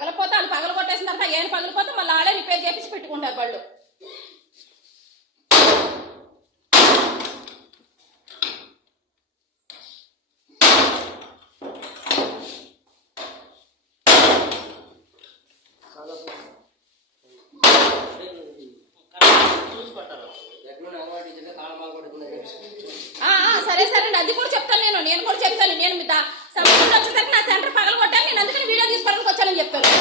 పగలపోతే వాళ్ళు పగలగొట్టేసిన తర్వాత ఏం పగలిపోతే మళ్ళీ ఆడే రిపేర్ చేపించి పెట్టుకుంటారు వాళ్ళు. సరే సరే అది కూడా చెప్తాను నేను. నేను కూడా చెప్తాను. నేను మీ దా- వచ్చేసరికి నా సెంటర్ తీసుకోవడానికి వచ్చానని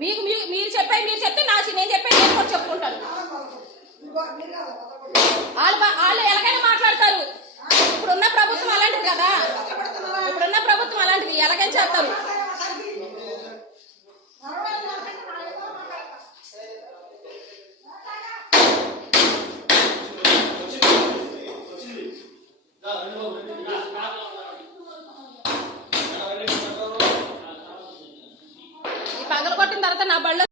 మీకు మీరు మీరు చెప్పాయి మీరు చెప్తే నా నేను చెప్పాను నేను కూడా చెప్పుకుంటాను వాళ్ళు వాళ్ళు ఎలాగైనా మాట్లాడతారు. ఇప్పుడున్న ప్రభుత్వం అలాంటిది కదా. ఇప్పుడున్న ప్రభుత్వం అలాంటిది. ఎలాగైనా చేస్తారు. పగలగొట్టిన తర్వాత నా బళ్ళు